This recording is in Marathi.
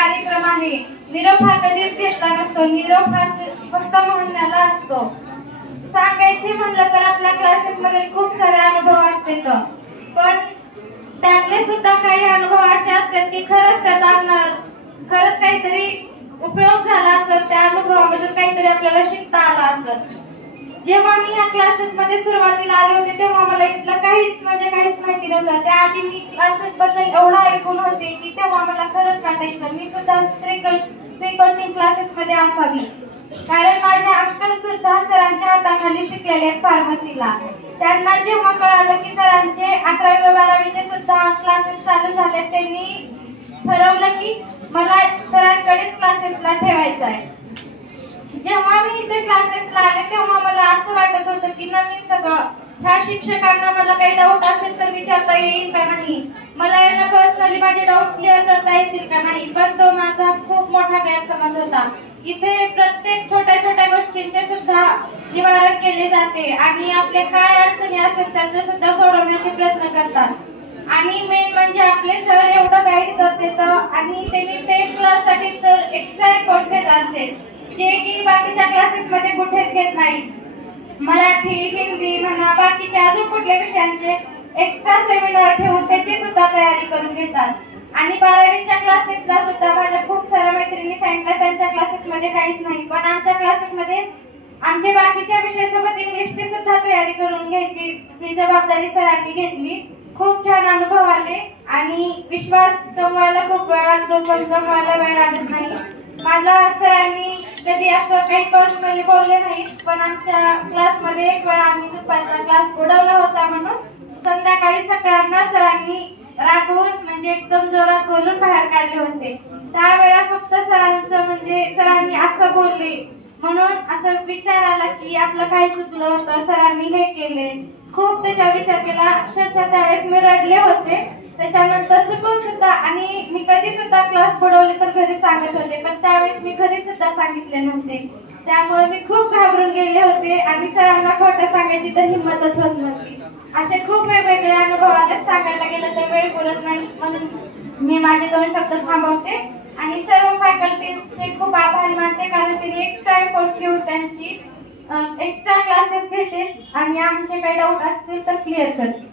कार्यक्रम आहे. निरोप हा कधीच घेतला नसतो. निरोप हा फक्त म्हणण्याला असतो. सांगायचे म्हणलं तर आपल्या क्लासेसमध्ये खूप सारे अनुभव असतात, पण त्यातले सुद्धा काही अनुभव असे असतात की खरंच त्याचा खरंच काहीतरी उपयोग झाला असत. त्या अनुभवामधून काहीतरी आपल्याला शिकता आला असत. जेव्हा मी या क्लासेसमध्ये सुरुवातीला आले होते तेव्हा मला इथलं काहीच माहिती नव्हतं. त्याआधी मी क्लासेस बद्दल एवढा ऐकून होते की तेव्हा मला खरंच वाटायचं मी सुद्धा स्त्री कोचिंग क्लासेसमध्ये असावी, कारण माझ्या अंकल सुद्धा सरांच्या हाताखाली शिकलेले आहेत फार्मसीला. त्यांना जेव्हा कळालं की सरांचे 11वी व 12वीचे सुद्धा क्लासेस चालू झाले, त्यांनी ठरवलं की मला सरांकडेच क्लासेसला ठेवायचं आहे. जेव्हा मी इथे क्लासेसला आले तेव्हा मला असं वाटत होतं की नवीन सगळं, ह्या शिक्षकांना मला काही डाऊट असेल तर विचारता येईल का नाही, मला यांना पर्सनली माझे डाऊट क्लिअर करता येतील का नाही. पण तो माझा खूप मोठा गैरसमज होता. इथे प्रत्येक छोट्या गोष्टींचे सुद्धा निवारण केले जाते आणि आपले काय अडचणी असेल त्यांचे सुद्धा सोडवण्याचे प्रयत्न करतात. आणि मेन म्हणजे आपले सर एवढं गाईड करतात आणि त्यांनी टेस्ट क्लाससाठी तर एक्स्ट्रा एफर्ट घेत असते, जे की बाकीच्या क्लासेसमध्ये कुठेच घेत नाही. मराठी, हिंदी म्हणा, बाकीच्या अजून कुठल्या विषयांचे एक्स्ट्रा सेमिनार ठेवून त्याची सुद्धा तयारी करून घेतात. आणि 12वीच्या क्लासेसला सुद्धा माझ्या खूप साऱ्या मैत्रिणी सांगितलं त्यांच्या क्लासेसमध्ये काहीच नाही, पण आमच्या क्लासेसमध्ये आमच्या बाकीच्या विषयासोबत इंग्लिशची सुद्धा तयारी करून घ्यायची ही जबाबदारी सरांनी घेतली. खूप छान अनुभव आले आणि विश्वास गमवायला खूप वेळ लागतो, पण गमवायला वेळ लागत नाही. मला सरांनी कधी असं काही पर्सनली बोलले नाही, पण आमच्या क्लासमध्ये एक वेळा आम्ही दुपारचा क्लास बुडवला होता म्हणून संध्याकाळी सगळ्यांना सरांनी रागवून म्हणजे एकदम जोरात बोलून बाहेर काढले होते. त्यावेळेला फक्त सरांनी असं बोलले म्हणून असं विचार आला की आपलं काय चुकलं होतं, सरांनी हे केले. खूप त्याचा विचार केला. अक्षरशः त्यावेळेस मी रडले होते. त्याच्यानंतर चुकून सुद्धा आणि मी कधी सुद्धा क्लास बुडवले तर घरी सांगत होते, पण त्यावेळेस मी घरी सुद्धा सांगितले नव्हते. त्यामुळे मी खूप घाबरून गेले होते आणि सरांना खोटं सांगायची तर हिंमतच होत नव्हती. असे खूप वेगवेगळे अनुभव आले. सांगायला गेलं तर वेळ पुरत नाही, म्हणून मी माझे 2 शब्द थांबवते आणि सर्व फॅकल्टीचे खूप आभार मानते, कारण त्यांनी एक्स्ट्रा एफर्ट घेऊन त्यांची एक्स्ट्रा क्लासेस घेते आणि आमचे काही डाऊट असतील तर क्लिअर करते.